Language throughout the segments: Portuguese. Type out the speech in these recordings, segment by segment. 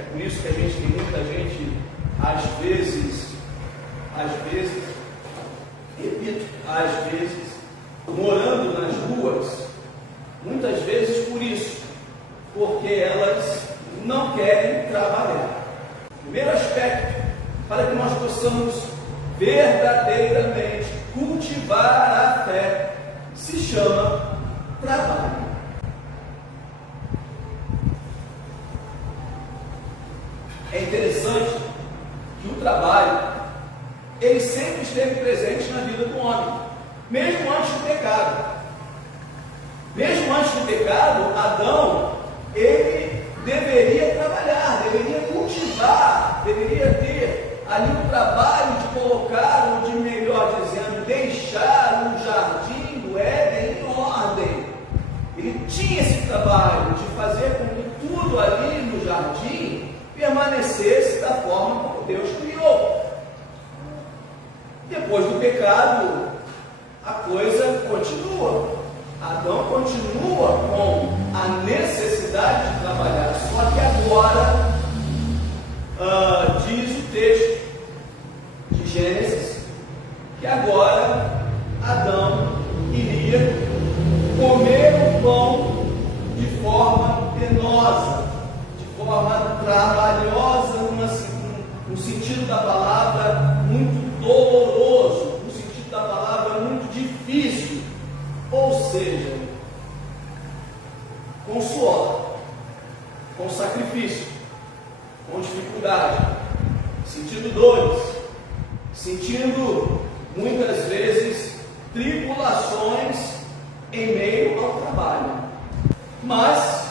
É por isso que a gente tem muita gente, às vezes, morando nas ruas, muitas vezes por isso, porque elas não querem trabalhar. Primeiro aspecto, para que nós possamos verdadeiramente cultivar a fé, se chama trabalho. É interessante que o trabalho, ele sempre esteve presente na vida do homem, mesmo antes do pecado. Mesmo antes do pecado, Adão, ele deveria trabalhar, deveria cultivar, deveria ter ali o trabalho de colocar, ou de melhor dizendo, deixar o jardim do Éden em ordem. Ele tinha esse trabalho de fazer com que tudo ali no jardim permanecesse da forma como Deus criou. Depois do pecado, a coisa continua. Adão continua com a necessidade de trabalhar, só que agora diz o texto de Gênesis que agora Adão iria comer o pão de forma penosa, de forma trabalhosa, no sentido da palavra muito doloroso, no sentido da palavra muito difícil, ou seja, com suor, com sacrifício, com dificuldade, sentindo dores, sentindo muitas vezes tribulações em meio ao trabalho. Mas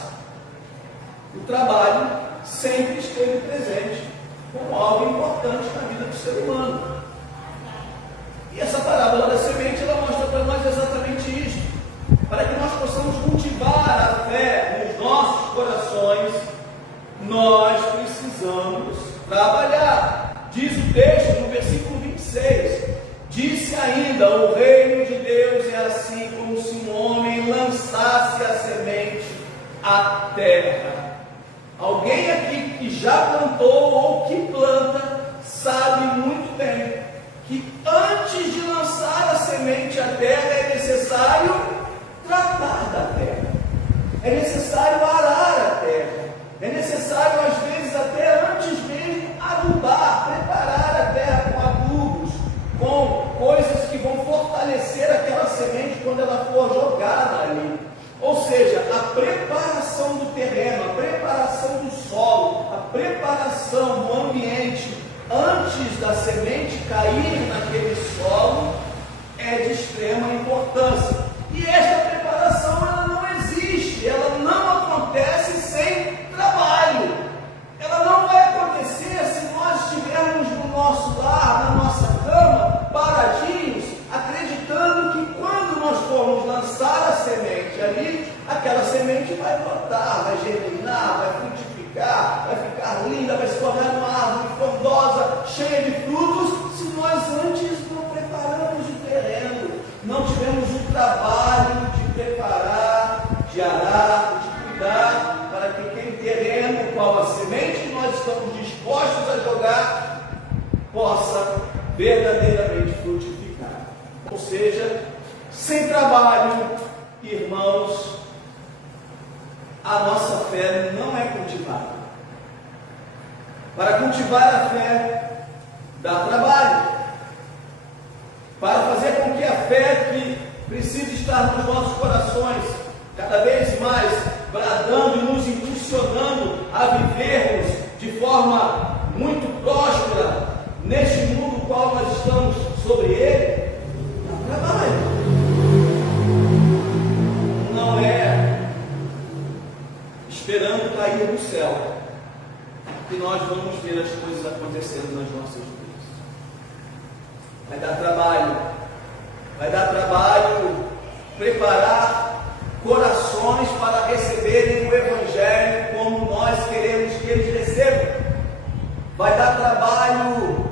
o trabalho sempre esteve presente como algo importante na vida do ser humano. E essa parábola da semente, ela mostra para nós exatamente isso. Para que nós possamos cultivar a fé nos nossos corações, nós precisamos trabalhar. Diz o texto no versículo 26, disse ainda: o reino de Deus é assim como se um homem lançasse a semente à terra. Alguém aqui que já plantou ou que planta, sabe muito bem que antes de lançar a semente à terra é necessário tratar da terra, é necessário arar a terra, é necessário às vezes até antes mesmo adubar, preparar a terra com adubos, com coisas que vão fortalecer aquela semente quando ela for jogada ali. Ou seja, a preparação do terreno, a preparação do solo, a preparação do ambiente antes da semente cair naquele solo é de extrema importância. E esta preparação, ela não existe, ela não acontece sem trabalho. Ela não vai acontecer se nós estivermos no nosso lar, na nossa cama, paradinhos, acreditando que quando nós formos lançar a semente ali, aquela semente vai brotar, vai germinar, vai frutificar, vai ficar linda, vai se tornar uma árvore frondosa, cheia de frutos, se nós antes não preparamos o terreno, não tivemos o trabalho de preparar, de arar, de cuidar, para que aquele terreno, qual a semente que nós estamos dispostos a jogar, possa verdadeiramente frutificar. Ou seja, sem trabalho, irmãos, a nossa fé não é cultivada. Para cultivar a fé, dá trabalho. Para fazer com que a fé que precisa estar nos nossos corações, cada vez mais bradando e nos impulsionando a vivermos de forma muito próspera neste mundo qual nós estamos sobre ele, dá trabalho. Não é esperando cair do céu que nós vamos ver as coisas acontecendo nas nossas vidas. Vai dar trabalho preparar corações para receberem o Evangelho como nós queremos que eles recebam. Vai dar trabalho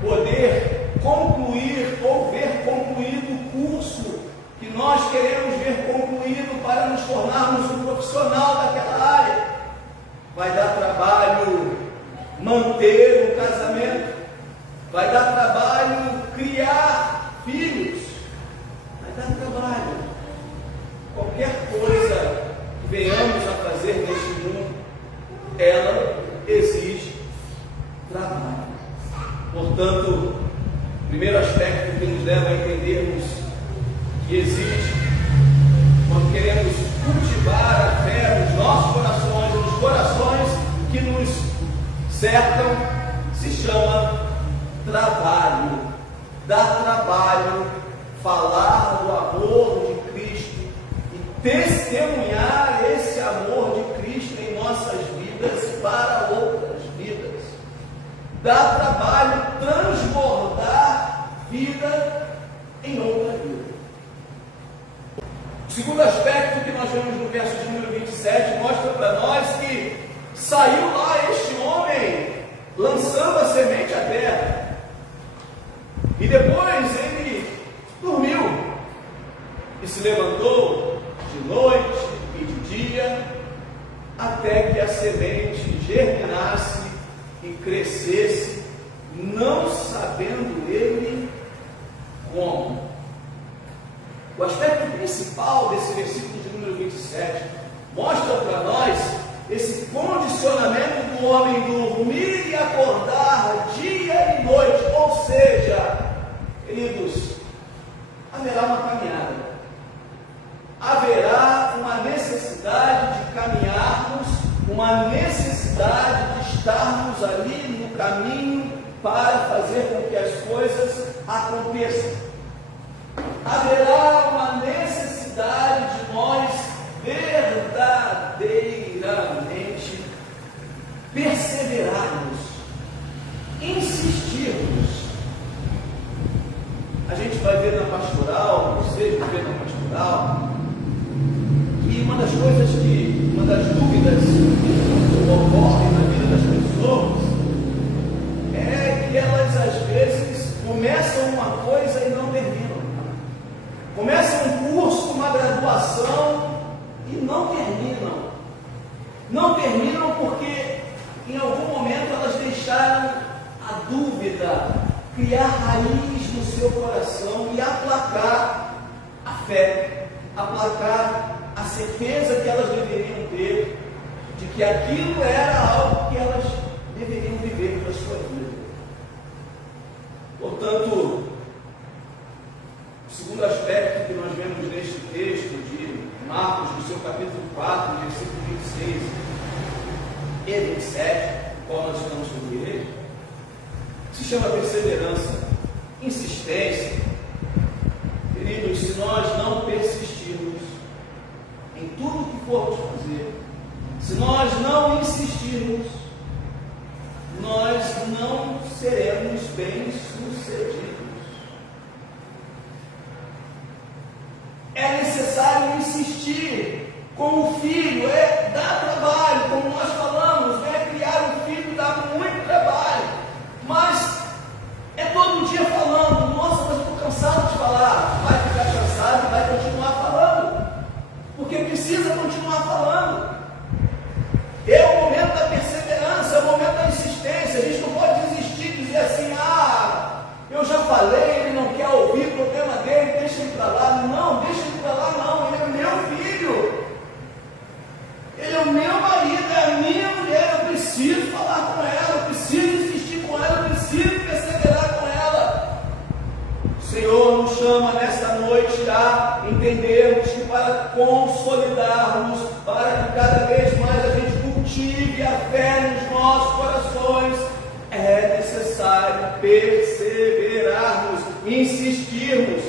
poder concluir ou ver concluído o curso que nós queremos ver concluído para nos tornarmos um profissional daquela área. vai dar trabalho manter um casamento, vai dar trabalho criar filhos, vai dar trabalho. Qualquer coisa que venhamos a fazer neste mundo, ela exige trabalho. Portanto, o primeiro aspecto que nos leva a entendermos que existe, quando queremos cultivar a fé nos nossos corações, nos corações que nos cercam, se chama trabalho. Dá trabalho falar do amor de Cristo e testemunhar esse amor de Cristo em nossas vidas para outras vidas. Dá trabalho transbordar vida em outra vida. O segundo aspecto que nós vemos no verso de número 27 mostra para nós que saiu lá este homem lançando a semente à terra, e depois ele dormiu e se levantou de noite e de dia até que a semente germinasse e crescesse, não sabendo ele como. O aspecto principal desse versículo de número 27 mostra para nós esse condicionamento do homem dormir e acordar dia e noite. Ou seja, queridos, haverá uma caminhada, haverá uma necessidade de caminharmos, uma necessidade de estarmos ali no caminho para fazer com que as coisas aconteçam. Haverá uma necessidade de nós verdadeiramente perseverarmos, insistirmos. A gente vai ver na pastoral, vocês vão ver na pastoral, que uma das dúvidas que ocorrem na vida das pessoas é que elas às vezes começam uma coisa e não terminam. Começam um curso, uma graduação e não terminam. Não terminam porque em algum momento elas deixaram a dúvida criar raiz no seu coração e aplacar a fé, aplacar a certeza que elas deveriam ter de que aquilo era algo que elas deveriam viver para a sua vida. Portanto, o segundo aspecto que nós vemos neste texto de Marcos, no seu capítulo 4, versículo 26 e 27, o qual nós estamos sobre ele, se chama perseverança, insistência. Queridos, se nós não persistirmos em tudo o que formos fazer, se nós não insistirmos, nós não seremos bem-sucedidos. É necessário insistir com o filho, dá trabalho, como nós falamos, criar um filho dá muito trabalho, mas é todo dia falando, nossa, mas eu estou cansado de falar. Vai ficar cansado e vai continuar falando, porque precisa continuar falando. É o momento da perseverança, é o momento da insistência. A gente não pode desistir e dizer assim, eu já falei, ele não quer ouvir o problema dele, deixa ele para lá. Não, deixa ele para lá não, ele é meu filho, ele é o meu marido, é a minha mulher, eu preciso falar com ela, eu preciso insistir com ela, eu preciso perseverar com ela. O Senhor nos chama nesta noite a entendermos que para consolidarmos, para que cada vez mais a gente cultive a fé nos nossos corações, é necessário perseverarmos, insistirmos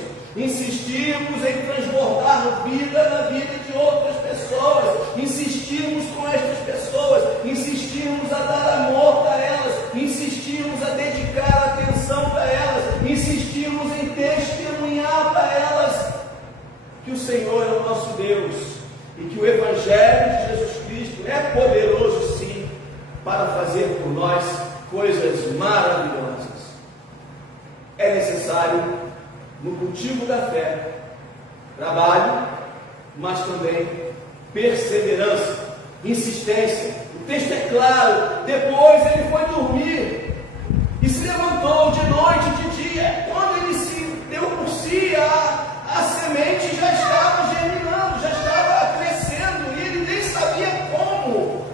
em transbordar vida na vida de outras pessoas, insistirmos com estas pessoas, insistirmos a dar amor para elas, insistirmos a dedicar atenção para elas, insistirmos em testemunhar para elas que o Senhor é o nosso Deus e que o Evangelho de Jesus Cristo é poderoso sim para fazer por nós coisas maravilhosas. É necessário, no cultivo da fé, trabalho, mas também perseverança. insistência. O texto é claro. Depois ele foi dormir e se levantou de noite e de dia. Quando ele se deu por si, a semente já estava germinando, já estava crescendo, e ele nem sabia como,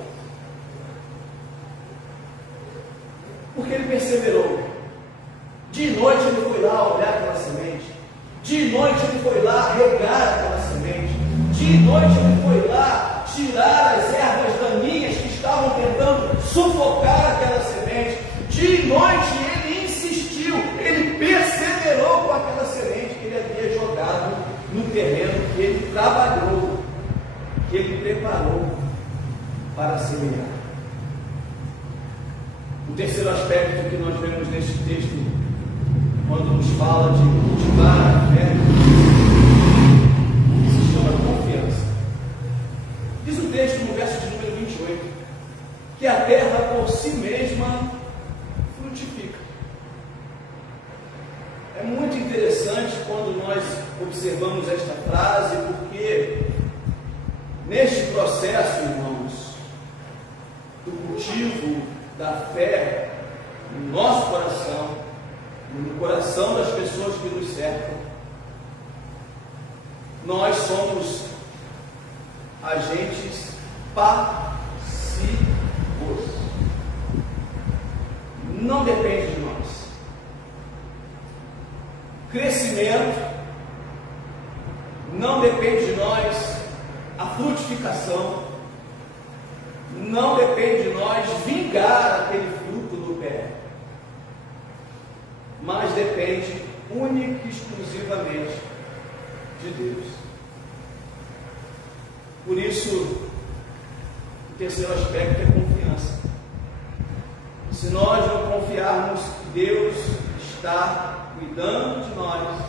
porque ele perseverou. De noite ele foi lá olhar aquela semente, de noite ele foi lá regar aquela semente, de noite ele foi lá tirar as ervas daninhas que estavam tentando sufocar aquela semente. De noite ele insistiu, ele perseverou com aquela semente que ele havia jogado no terreno que ele trabalhou, que ele preparou para semear. O terceiro aspecto que nós vemos neste texto, quando nos fala de cultivar a fé, se chama confiança. Diz o texto no verso de número 28, que a terra por si mesma frutifica. É muito interessante quando nós observamos esta frase, porque neste processo, irmãos, do cultivo da fé no nosso coração, no coração das pessoas que nos cercam, nós somos agentes passivos. Não depende de nós. Crescimento não depende de nós. A frutificação não depende de nós vingar aquele fruto do pé, mas depende única e exclusivamente de Deus. Por isso, o terceiro aspecto é confiança. Se nós não confiarmos que Deus está cuidando de nós,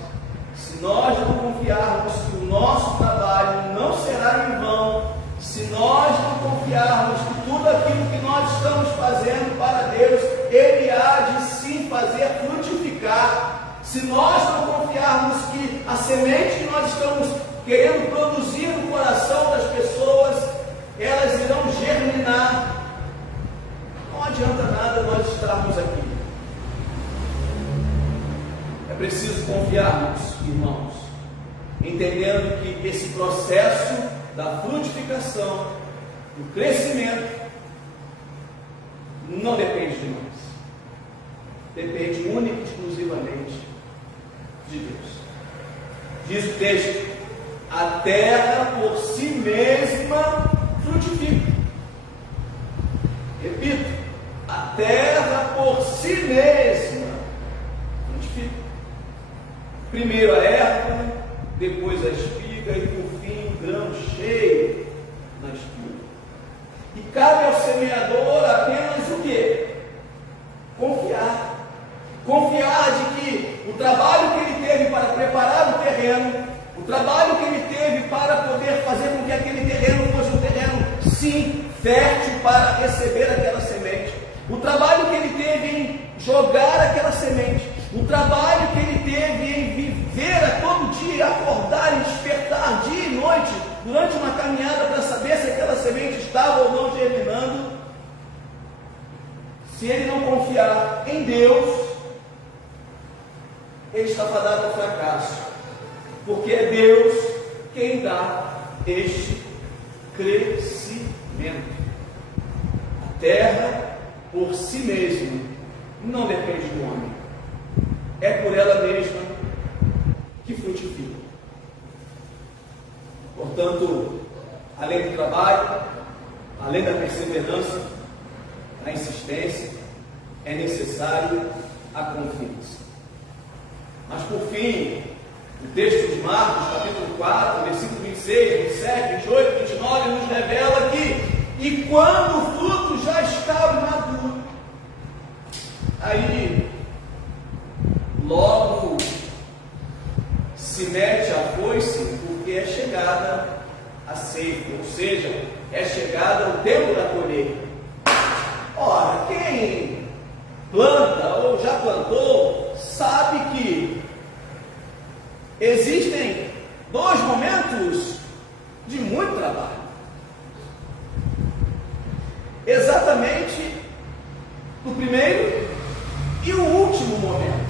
se nós não confiarmos que o nosso trabalho não será em vão, se nós não confiarmos que tudo aquilo que nós estamos fazendo para Deus, Ele há de sim fazer frutificar, se nós não confiarmos que a semente que nós estamos querendo produzir no coração das pessoas, elas irão germinar, não adianta nada nós estarmos aqui. É preciso confiarmos, irmãos, entendendo que esse processo da frutificação, do crescimento, não depende de nós, depende única e exclusivamente de Deus. Diz o texto: a terra por si mesma frutifica. Repito, a terra por si mesma frutifica. Primeiro a erva, depois a espiga e por fim o grão cheio na espiga. E cabe ao semeador apenas o quê? Confiar. Confiar de que o trabalho que ele teve para preparar o terreno, o trabalho que ele teve para poder fazer com que aquele terreno fosse um terreno, sim, fértil para receber aquela semente, o trabalho que ele teve em jogar aquela semente, o trabalho que ele teve em viver a todo dia, acordar e despertar dia e noite, durante uma caminhada para saber se aquela semente estava ou não germinando, se ele não confiar em Deus, ele está fadado ao fracasso, porque é Deus quem dá este crescimento. A terra por si mesma não depende do homem, é por ela mesma que frutifica. Portanto, além do trabalho, além da perseverança, da insistência, é necessário a confiança. Mas por fim, o texto de Marcos, capítulo 4, versículo 26, 27, 28, 29, nos revela que, e quando o fruto já estava maduro, aí logo se mete a foice, porque é chegada a ceifa, ou seja, é chegada o tempo da colheita. Ora, quem planta ou já plantou, sabe que existem dois momentos de muito trabalho. do primeiro e o último momento.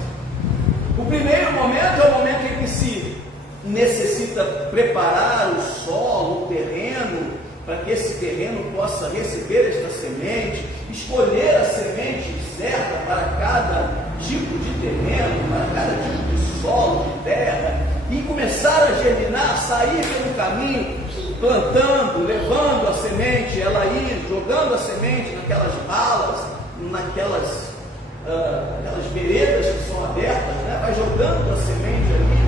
O primeiro momento é o momento em que se necessita preparar o solo, o terreno, para que esse terreno possa receber esta semente, escolher a semente certa para cada tipo de terreno, para cada tipo de solo, de terra, e começar a germinar, sair pelo caminho, plantando, levando a semente, ela ir jogando a semente naquelas balas, naquelas veredas que são abertas, né? Vai jogando a semente ali.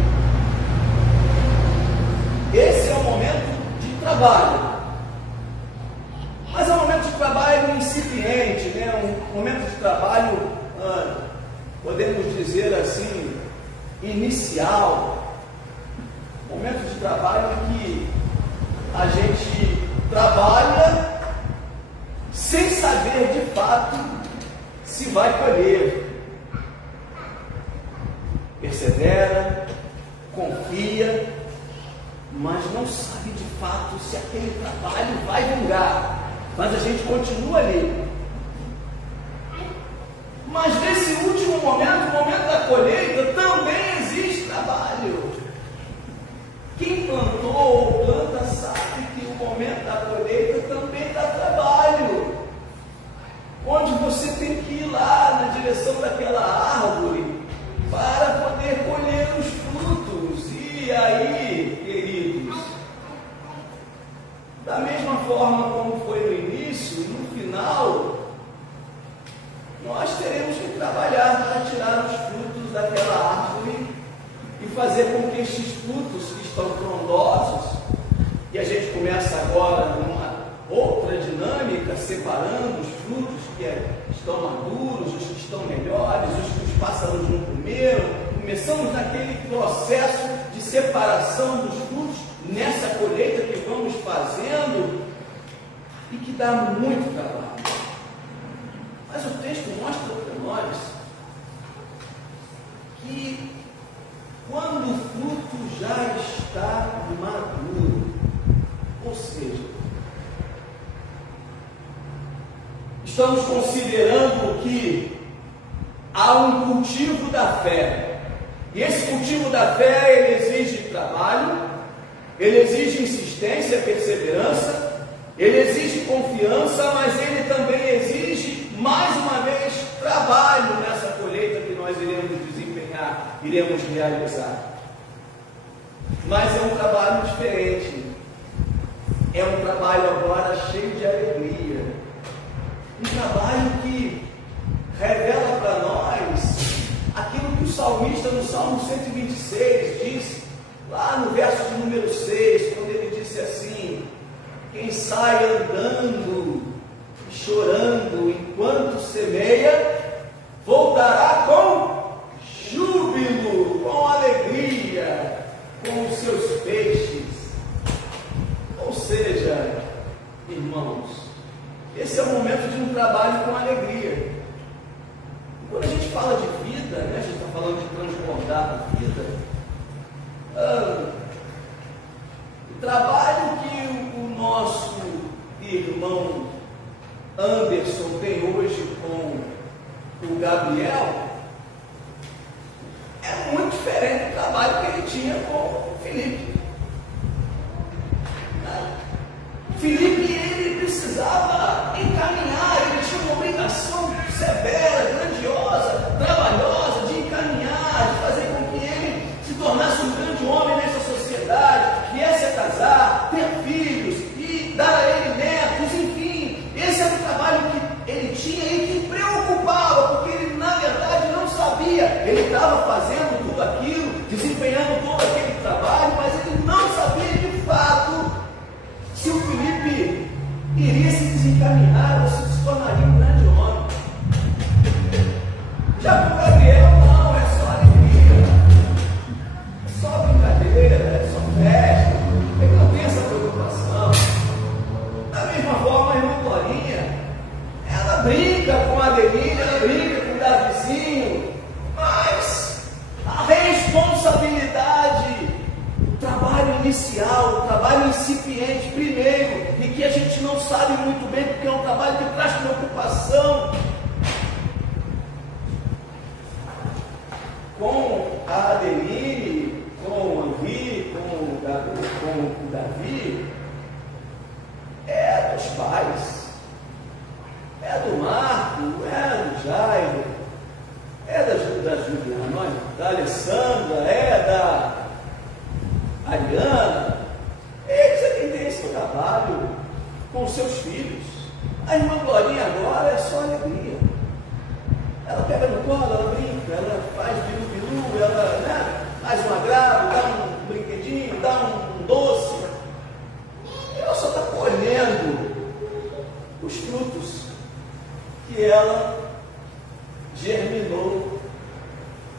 Esse é o momento de trabalho. Mas é um momento de trabalho incipiente, né? Um momento de trabalho, podemos dizer assim, inicial. Momento de trabalho em que a gente trabalha sem saber de fato se vai colher. Persevera, confia, mas não sabe de fato se aquele trabalho vai vingar. Mas a gente continua ali. Mas nesse último momento, o momento da colheita, também existe trabalho. Quem plantou ou planta sabe que o momento da colheita também dá trabalho. Onde você tem que ir lá na direção daquela árvore para poder colher os frutos. E aí, queridos, da mesma forma como foi no início, no final, nós teremos que trabalhar para tirar os frutos daquela árvore e fazer com que estes frutos que estão frondosos, e a gente começa agora numa outra dinâmica, separando os frutos que estão maduros, os que estão melhores, os que os pássaros não comeram. Começamos naquele processo de separação dos frutos, nessa colheita que vamos fazendo e que dá muito trabalho. Mas o texto mostra para nós que quando o fruto já está maduro, ou seja, estamos considerando que há um cultivo da fé. E esse cultivo da fé, ele exige trabalho, ele exige insistência, perseverança, ele exige confiança, mas ele também exige, mais uma vez, trabalho nessa colheita que nós iremos desempenhar, iremos realizar. Mas é um trabalho diferente. É um trabalho agora cheio de alegria. Um trabalho que revela para nós aquilo que o salmista no Salmo 126 disse, lá no verso de número 6, quando ele disse assim: quem sai andando e chorando enquanto semeia, voltará com júbilo, com alegria, com os seus feixes. Ou seja, irmãos, esse é o momento de um trabalho com alegria. Quando a gente fala de vida, né, a gente está falando de transbordar a vida, o trabalho que o nosso irmão Anderson tem hoje com o Gabriel é muito diferente do trabalho que ele tinha com o Felipe. Felipe, ele precisava encaminhar, ele tinha uma obrigação severa, grandiosa, trabalhosa, de encaminhar, de fazer com que ele se tornasse um grande homem nessa sociedade, viesse a casar, ter filhos e dar a ele netos, enfim. Esse era o trabalho que ele tinha e que preocupava, porque ele, na verdade, não sabia. Ele estava fazendo tudo aquilo, desempenhando todo aquele trabalho, mas ele não sabia de fato se o Felipe iria se desencaminhar ou se tornaria um grande homem. Já para o Gabriel, não, é só alegria, é só brincadeira, é só festa, ele não tem essa preocupação. Da mesma forma, a irmã Glorinha, ela brinca com a Adelina, ela brinca com o Davizinho, mas a responsabilidade, o trabalho inicial, o trabalho incipiente primeiro, e que a gente não sabe muito bem, porque é um trabalho que traz preocupação, é do Marco, é do Jairo, é da Juliana, da Alessandra, é da Ariana. Eles é quem tem esse trabalho com os seus filhos. A irmã Glorinha agora é só alegria. Ela pega no colo, ela brinca, ela faz bilu-bilu, ela faz um agrado, dá um brinquedinho, dá um doce. Ela só está colhendo os frutos que ela germinou,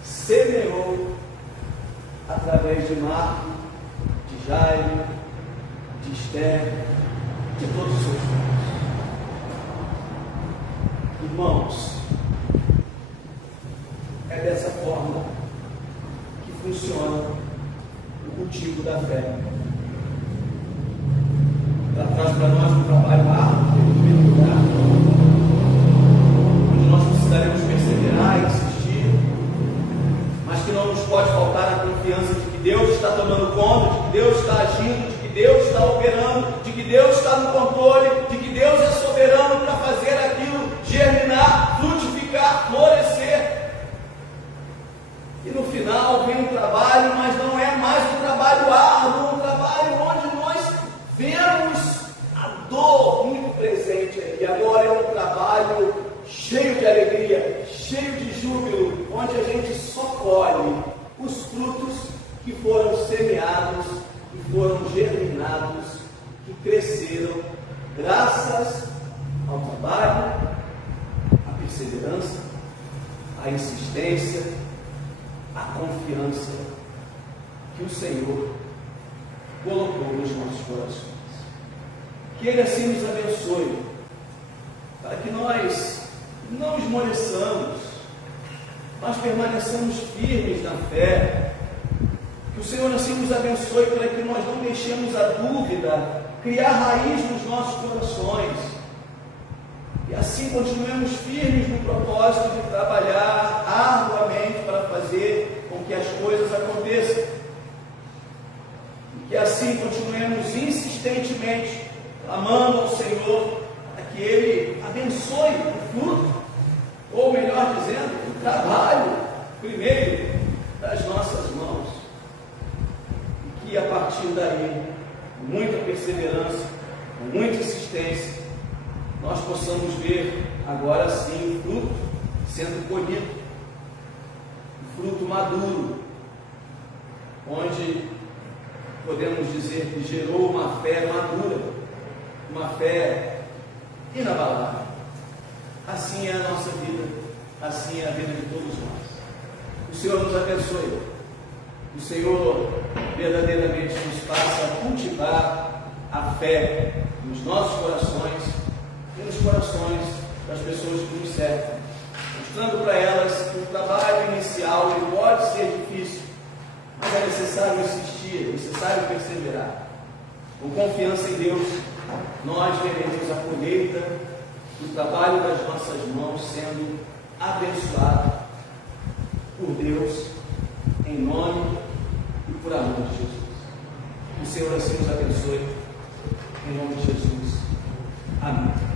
semeou através de Marco, de Jairo, de Esther, de todos os seus filhos. Irmãos, é dessa forma que funciona o cultivo da fé. Ela traz para nós um trabalho árduo, em primeiro lugar, onde nós precisaremos perseverar e insistir, mas que não nos pode faltar a confiança de que Deus está tomando conta, de que Deus está agindo, de que Deus está operando, de que Deus está no controle, de que Deus é soberano para fazer aquilo germinar, frutificar, florescer. E no final vem um trabalho, mas não é mais um trabalho árduo, um trabalho onde nós vemos a dor muito presente aí. Agora é um trabalho cheio de alegria, cheio de júbilo, onde a gente só colhe os frutos que foram semeados, que foram germinados, que cresceram graças ao trabalho, à perseverança, à insistência, à confiança que o Senhor colocou nos nossos corações. Que Ele assim nos abençoe, para que nós não esmoreçamos, nós permaneçamos firmes na fé. Que o Senhor assim nos abençoe, para que nós não deixemos a dúvida criar raiz nos nossos corações. E assim continuemos firmes no propósito de trabalhar arduamente para fazer com que as coisas aconteçam. E que assim continuemos insistentemente clamando ao Senhor para que Ele abençoe o fruto, ou melhor dizendo, o trabalho primeiro das nossas mãos. E que a partir daí, com muita perseverança, com muita insistência, nós possamos ver agora sim o fruto sendo colhido, o fruto maduro, onde podemos dizer que gerou uma fé madura, uma fé inabalável. Assim é a nossa vida, assim é a vida de todos nós. O Senhor nos abençoe, o Senhor verdadeiramente nos faça cultivar a fé nos nossos corações e nos corações das pessoas que nos servem, mostrando para elas que o trabalho inicial ele pode ser difícil, mas é necessário insistir, é necessário perseverar. Com confiança em Deus, nós veremos a colheita do trabalho das nossas mãos sendo abençoado por Deus, em nome e por amor de Jesus. O Senhor assim nos abençoe, em nome de Jesus. Amém.